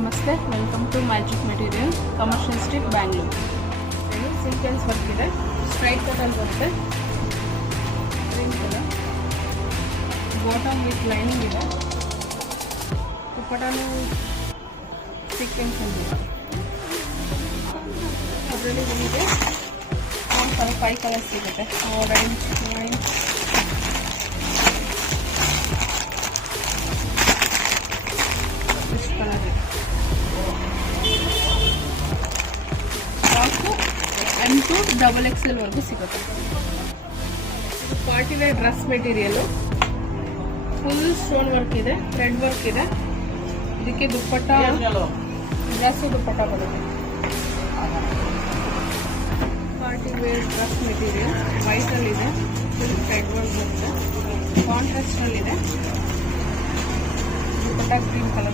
ನಮಸ್ತೆ, welcome to Magic Material, Commercial Street, Bangalore. ಇದು sequence work ಇದೆ, ಸ್ಟ್ರೈಟ್ ಕಟಲ್ಲಿ ಬರುತ್ತೆ, green colour, bottom with lining ಇದೆ, ದುಪ್ಪಟಾನು ಸೀಕ್ವೆನ್ಸ್ ಇದೆ. ಅದರಲ್ಲಿ ನಿಮಗೆ 5 ಕಲರ್ಸ್ ಸಿಗುತ್ತೆ, ಆರೆಂಜ್, ವೈನ್, ಕಲರ್ ಇದೆ. M2 XXL ವರೆಗೂ ಸಿಗುತ್ತೆ. Party wear dress material, full stone work ಇದೆ, ಥ್ರೆಡ್ ವರ್ಕ್ ಇದೆ. ಇದಕ್ಕೆ ದುಪ್ಪಟ್ಟ, ಡ್ರೆಸ್ ದುಪ್ಪಟ್ಟ ಬರುತ್ತೆ. Party wear dress material white ಅಲ್ಲಿ ಇದೆ, ಫುಲ್ ಥ್ರೆಡ್ ವರ್ಕ್ ಬರುತ್ತೆ, ಕಾಂಟ್ರಾಸ್ಟ್ ಅಲ್ಲಿ ಇದೆ, ದುಪ್ಪಟ್ಟ ಗ್ರೀನ್ ಕಲರ್.